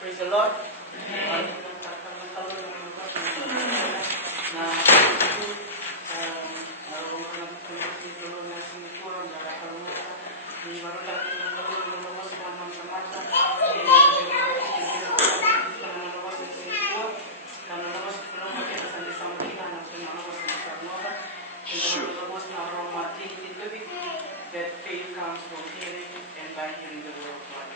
Praise the Lord. That faith comes from hearing and by hearing the word of God.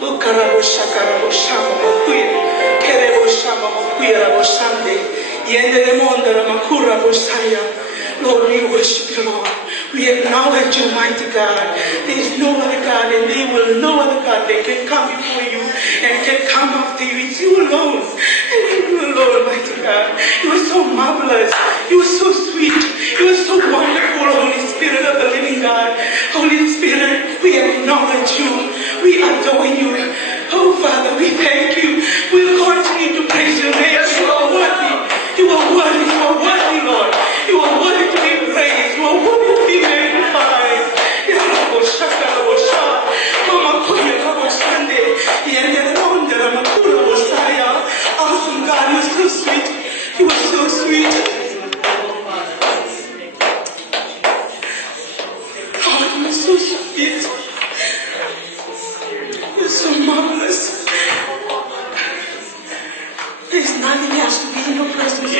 Ukarabo shakarabo shama makuya. Kerebo shama makuya rabo shande. Yendere mondara makura bosaya. Lord, we worship you, Lord. We acknowledge you, mighty God. There is no other God, and there will no other God that can come before you and can come after you. It's you alone. And you alone, mighty God. You are so marvelous. You are so sweet. You are so wonderful, Holy Spirit of the living God. Holy Spirit, we acknowledge you. We adore you. Oh, Father, we thank you. We'll continue to praise your name. You are worthy. You are worthy. You are worthy, Lord. You are worthy to be praised. You are worthy to be magnified. Awesome God, you are so sweet. You are so sweet. Oh, you are so sweet. You are so marvelous. There's nothing else to be in your presence.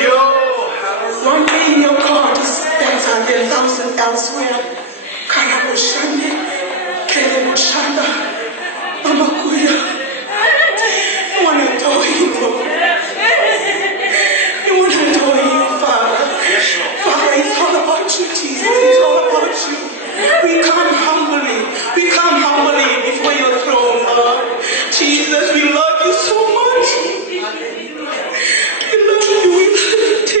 One day in your God is better than 1,000 elsewhere. Karaboshande, Kereboshanda, Mamakuya. I want to adore you, Lord. I want to adore you, Father. Father, it's all about you, Jesus. It's all about you. We come humbly before your throne, Lord. Jesus, we love you so much. We love you. We love you.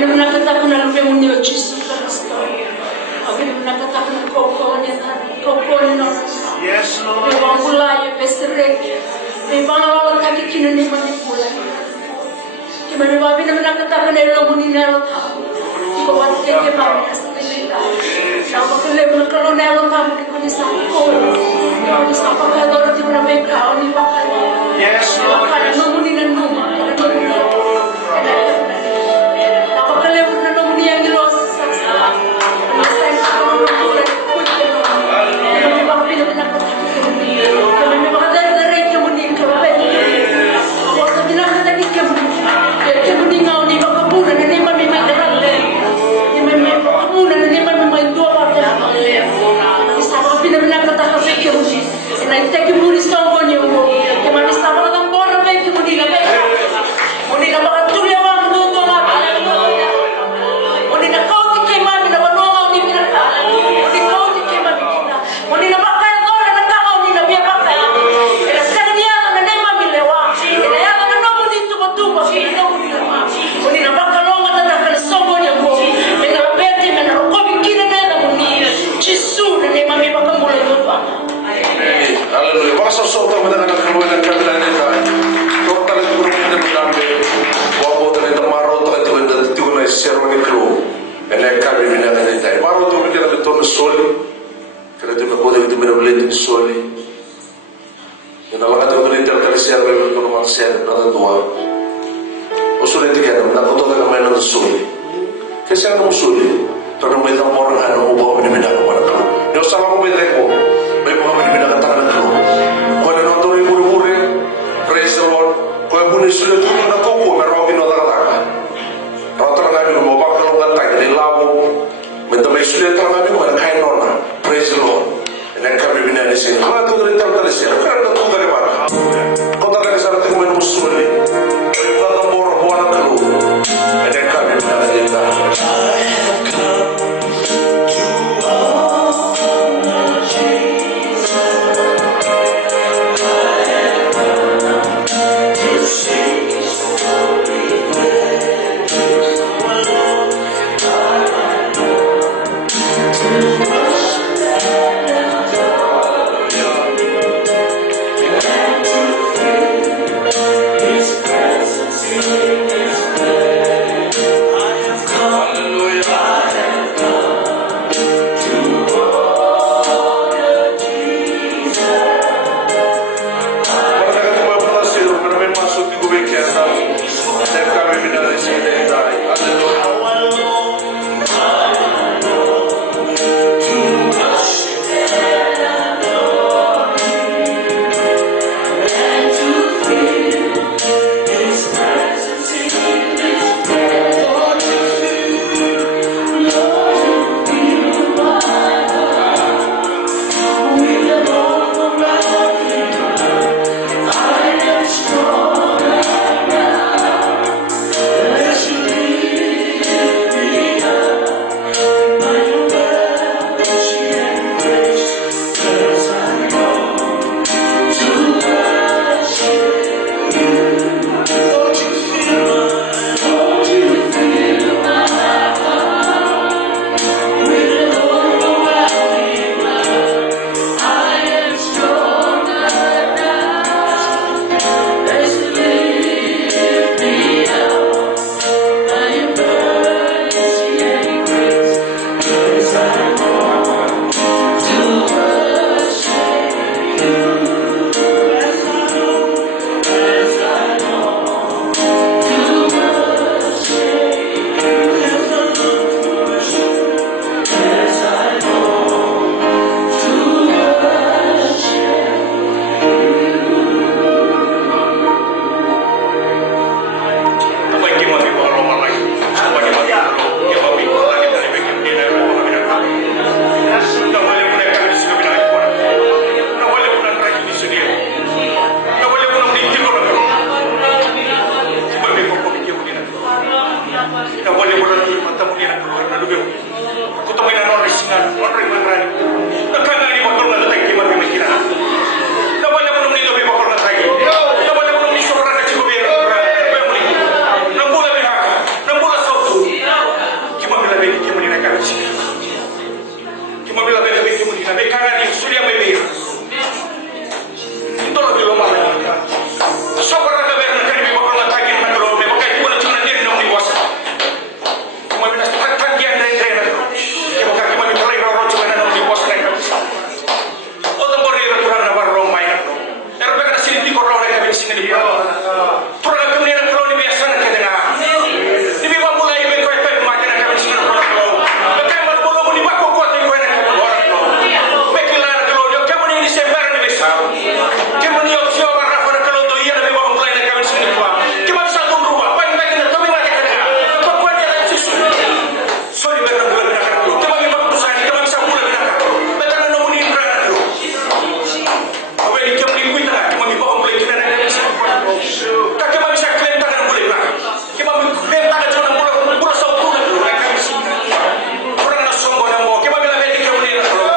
Kami naman nakatakan na lang yung niyo, Jesus Christ. Kami naman nakatakan ng koko niyo. Yes, Lord. May mga kulay, pesirek. May pangawawag kami kinaniman ni kulay. Kaya may babi naman nakatakan na yung muninero tao. Ikaw kay mami na sa nilita. Napakilay mo na kalonero tao ni kunisa ko. Ikaw sa pagkador di mo na may kao ni Bakala. Yes, Lord. Bakala numunin na numa. Napakilay mo na numunin ang ilos sa sa. Masay sa kalonero ko. May babi naman nakatakan na kami may mga daray ka mo ni Kapay. Ako sa binakatakit ka mo. Kaya mo ni ngaw ni Bakapuna na ni mami may daral. May pagkakunan na naman may dua pa na isa pa pinagkataka sa iyo and I take you to stone on you kaya man isa pa ng bono ba yung muli na makatuloy ang mundo nga muli na kauti kay mami na banungaw ni pinagkala muli kauti kay mami kita muli na bakal doon na nagkakaw ni na biya bakal kaya sa kanya na na mami lewa kaya na naman dito matuba muli na bakal doon na nagkakalasong niya mo Haleluya. Baka sosok mo na nagkaroon ng kabila nito. Kung talagang grupo na madami, wabo talaga maro talaga ito na isero ni crew. And like kami minaka nito. Maro ito kaya ito na soli. Kaya ito na po ito minabulit ng soli. Yung nalakat ko nito kaya isero ito na mga sero na natuwa. O soli ito kaya nakuto na naman ng soli. Kasi ano soli? Pero may itang morang ano ubaw minimina ko na crew. Yung sama ko may direct mo. May mga minimina ka crew. Kung ano ito rin muri-muri, praise the Lord. Kung yung bunis ulit ito na kuko, meron ako ginotaka-taka. Rata lang namin, lumabak ka nung gantay, nilabo. May sulit lang namin, kung nakain na. Praise the Lord. And then kami binanisin. Kung ito rin talaga siya, kung ano ito talaga para. Kung talaga sa natin kung may musuli, may mga moro, buwan ng crew. And then kami binanisin. I have come to all Jesus. sini dia. Turun kemudian kalau ni biasa nak kena. Di bawah mulai berkoi makan kami sini kalau. Betul mana bodoh ni bako kuat ni kau nak orang kalau. Bekilah kalau dia kamu ni Desember ni besar. Kamu ni opsi orang rapat kalau tu ia lebih bawah mulai nak kami sini kuat. Kamu bisa tunggu apa? Paling baik ni kami makan kena. Kau kuat dia nak susu. Sorry betul betul nak kena. Kamu ni bako besar ni kamu bisa mulai nak kena. Betul nak nombor ni berapa dulu. Apa ni kamu ni kuit tak? Kamu ni bawah mulai kena nak kami sini kuat. Tak kamu bisa klaim tangan boleh tak? Kamu klaim tangan jangan pura sahut dulu nak kami sini. Kurang nak sombong nak mau. Kamu bila balik kamu ni nak kalau.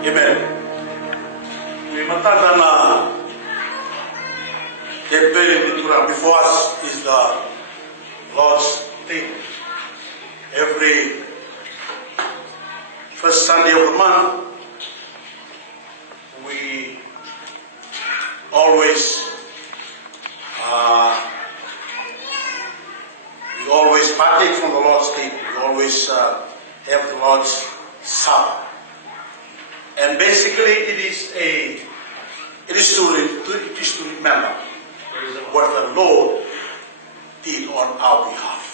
Amen. We matanda before us is the Lord's table. Every Sunday of the month, we always partake from the Lord's table. We always have the Lord's Supper, and basically it is to remember what the Lord did on our behalf.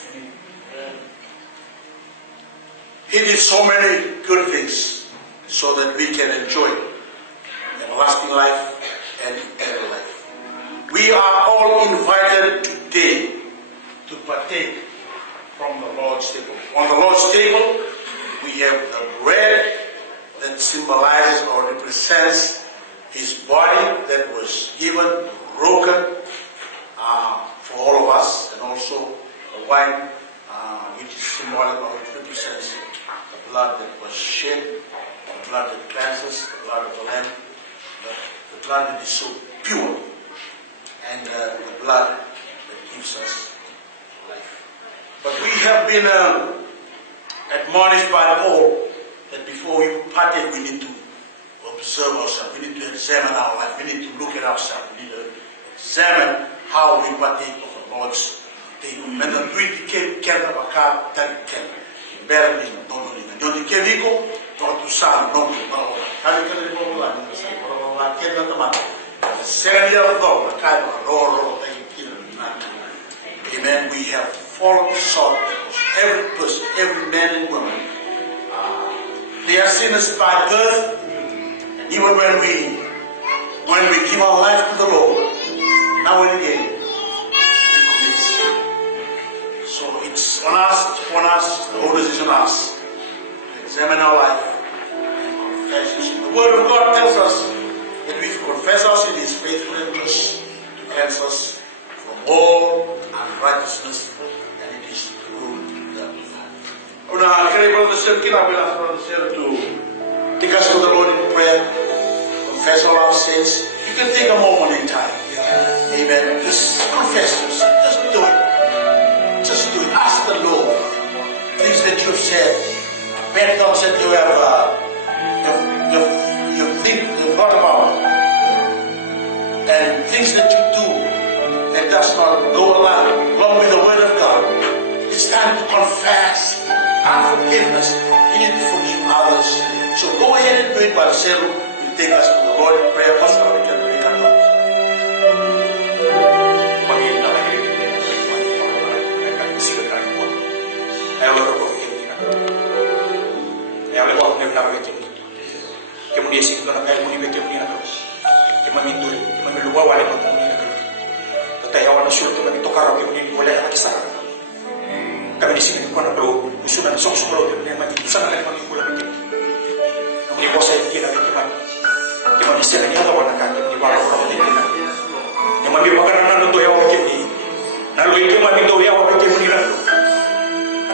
He did so many good things so that we can enjoy everlasting life and eternal life. We are all invited today to partake from the Lord's table. On the Lord's table, we have the bread that symbolizes or represents His body that was given, broken for all of us, and also the wine which is symbolic or which represents the blood that was shed, the blood that cleanses, the blood of the Lamb, the blood that is so pure, and the blood that gives us life. But we have been admonished by Paul that before we partake, we need to observe ourselves, we need to examine our life, we need to look at ourselves, we need to examine how we partake of the Lord's table. Men dat doe ik kennen elkaar dat ik ken. In Berlin, Nondolinga. Nyon ik ken Nico, tot tu samen, Nondolinga. Kali kan ik wel laten zien, maar we kennen dat maar. Seria of God, the kind of roar, amen. We have followed the salt. Every person, every man and woman, they are sinners by birth. And even when we give our life to the Lord, now and again, we commit sin. So it's on us, the whole decision on us to examine our life and confess our sin. The Word of God tells us that we confess our sin, He is faithful and just to cleanse us from all unrighteousness, and it is through the blood. Now, can I brother share? Can I ask brother share to take us to the Lord in prayer, confess all our sins? You can take a moment in time. Amen. Just confess your sin. Just do it. Just do it. Ask the Lord things that you have said, bad thoughts that you have thought about, and things that you do that does not go along with the Word of God. It's time to confess unforgiveness. You need to forgive others. So go ahead and do it while Sarah will take us to the Lord in prayer. Pastor, we can make a note. Kami di sini ko na bro, usulan sok bro, dia mati sana lagi mati pula mati. Namun ibu saya kira cuma di sini dia tahu nak kami di bawah orang ini. Yang mami makanan itu yang orang ini, lalu itu mami itu yang orang ini lalu.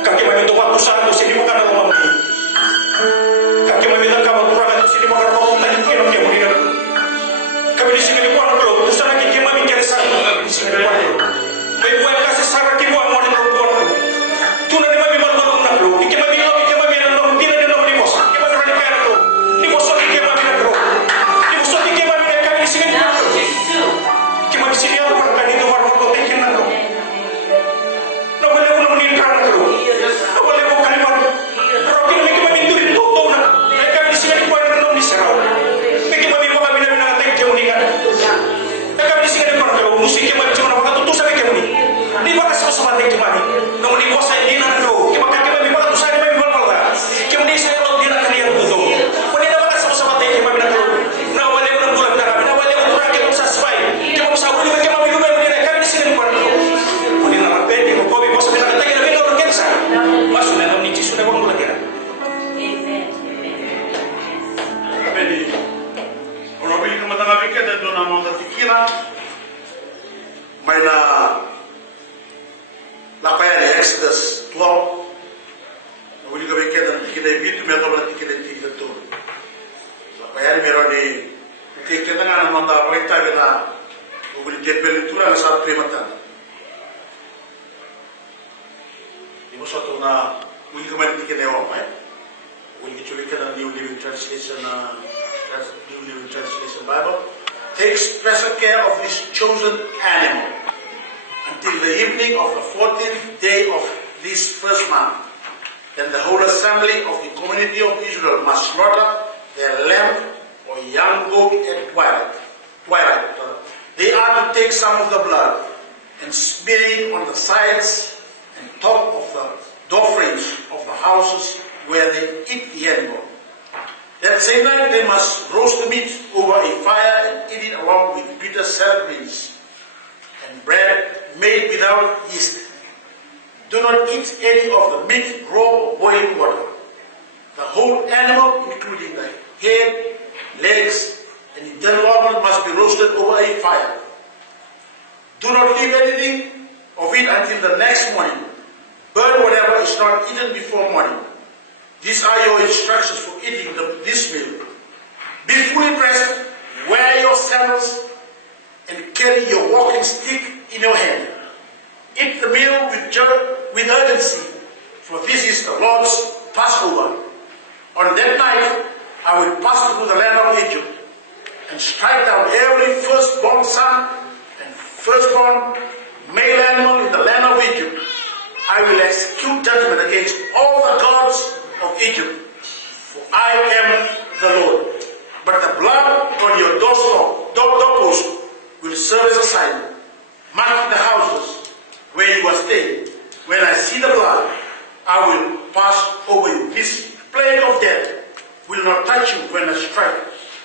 Kaki mami itu waktu sana tu sini makanan orang ini. Kaki mami itu kawan orang itu sini makanan orang tadi yang orang ini lalu. Kami di sini di bawah bro, sana kita mami cari sana kami di sini di bawah. Ibu yang kasih saran kita mau di bawah. Tuna ni mami malu nak bro, ni mami nak tidak ada nak ni bos, ni mami nak kaya bro, ni bos ni mami nak bro, ni bos ni mami nak kami sini bro, ni mami sini aku nak ni tu baru aku tak kena bro, nak boleh aku nak ni kan bro, nak boleh aku kali baru, bro ni mami tu ni tu nak, kami sini ni baru nak ni serau, ni mami mami nak tak jauh ni kan, kami sini ni baru bro, musik mami cuma nak tu sampai kami ni, ni baru sama-sama tak cuma ni. Namun di bos saya dia nak bro, kita makan tu saya memang malu lah. Kemudian saya kalau dia nak kalian tu, kemudian dapat sama-sama teh kita bina bro. Nak boleh orang bulan darah, nak boleh orang yang sesuai. Kita mau sahur juga kita mau minum dia kami di sini bukan bro. Kemudian nama pedi, mau kopi bos kita nak tanya lebih orang kita sah. Masuk dalam ni cisu dah orang bulan dia. Pedi, orang beli rumah tangga bikin dan dona mau terfikirkan, Maina Lapaya Exodus 12. Naguli ka bigyan ng tikinay bito, meron na tikinay ito. Lapaya meron ni tikinay nga naman tapos tayo na naguli kepelitura na sa primatan. Di mo sa ito na naguli ka man tikinay ako, eh? Naguli ka Curriculum New Living Translation, New Living Translation Bible. Take special care of this chosen animal until the evening of the 14th day of this first month. Then the whole assembly of the community of Israel must slaughter their lamb or young goat at twilight. They are to take some of the blood and smear it on the sides and top of the door frames of the houses where they eat the animal. That same night they must roast the meat over a fire and eat it along with bitter sour beans and bread made without yeast. Do not eat any of the meat raw or boiling water. The whole animal, including the head, legs, and internal organs, must be roasted over a fire. Do not leave anything of it until the next morning. Burn whatever is not eaten before morning. These are your instructions for eating this meal. Be fully dressed, wear your sandals, and carry your walking stick in your hand. Eat the meal with urgency, for this is the Lord's Passover. On that night, I will pass through the land of Egypt and strike down every firstborn son and firstborn male animal in the land of Egypt. I will execute judgment against all the gods of Egypt, for I am the Lord. But the blood on your doorpost will serve as a sign, marking the houses where you are staying. When I see the blood, I will pass over you. This plague of death will not touch you when I strike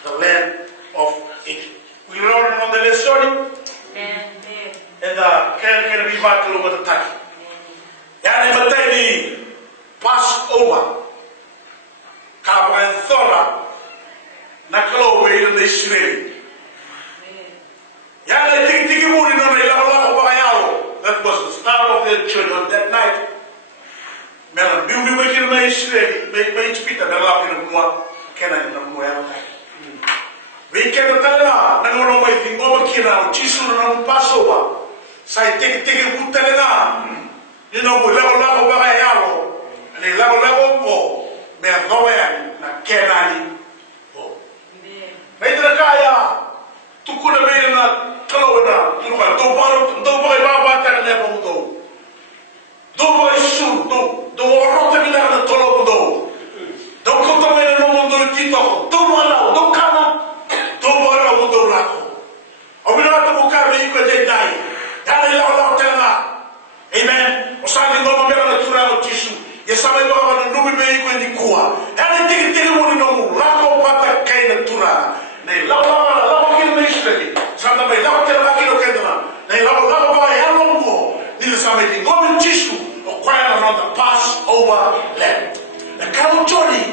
the land of Egypt. We learn on the lesson, and can be back over the time. Yani matay Passover, kapan thora nakalowe in the Israel. Yani tiki muni no nilawala ko. That was the start of the church on that night. Meron biu biu na Israel, may chipita meron na mua kena na mua ya. We kena tala na ngono may tingo makina chisu na Passover. Sai tiki butelena. You know, we level by yellow, and a level more, may have no way, not canani. Made the Kaya, to could have made a Kalona, you know, don't worry about that level though. Don't worry soon, don't rot down the Tolodo. Don't come to me no one do Tito, don't allow, don't come, don't worry about the Laco. I will not look at me because they die. That is all I'll amen. Osani ngoma mbele na tura no tishu. Yesama ngoma na nubi mei kwendi kuwa. Ene tiki wuni no mu. Lako pata kei na tura. Ne lako kiri na ishleri. Santa mei lako tera laki no kendana. Ne lako ba ya longo. Nili same di ngoma tishu. Okwaya na the Passover lamb. Na kama Johnny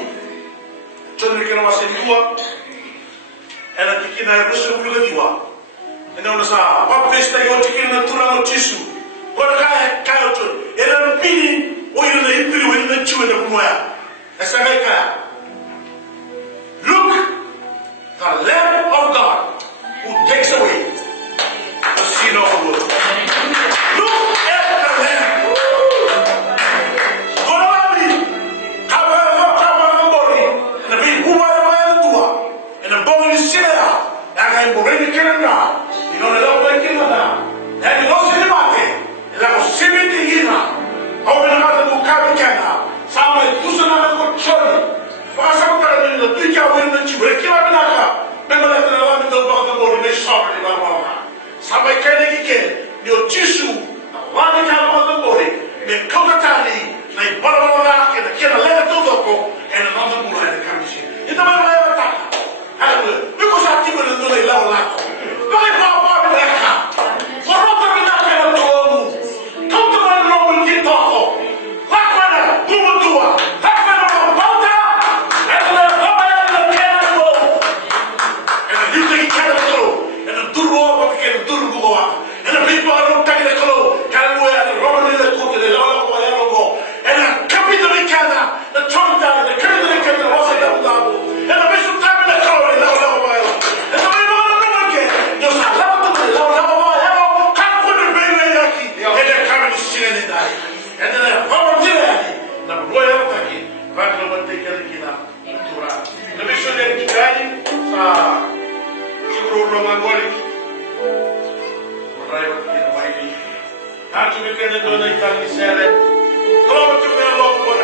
kena maseni kuwa. Ena tiki na rusu kule diwa. Ene unasa wapesta yo tiki na tura no tishu. What I can't do, and I'm feeling what you're in the chew in the moya. As I make look, the Lamb of God who takes away the sin of the world. Look at the Lamb. Go on me. Cover the body. And the big woman and the bone is still out. And I'm already killing now. You know, the love like killing now. And you don't see the market. La possibilità di aumentare un capitano, sai, tu sei una condizione, ma sapere che tu già vuoi non ci vuoi che la minaccia, per la tua vita dopo che vuoi sopra di la mamma. Sai che io ci su, la vita dopo che mi contatti, nei balorati che la leva dopo e non ho nulla da camminare. E dove vai a attaccare? Allora, io cosa attivo nel tuo lavorato? Dove va a vedere? Vorrò terminare la tua. kaya kita tura. Tapi sudah dikali sa siguro mga golik. Driver kita may di. At we can do the Italian sere. Kalau macam ni lo pun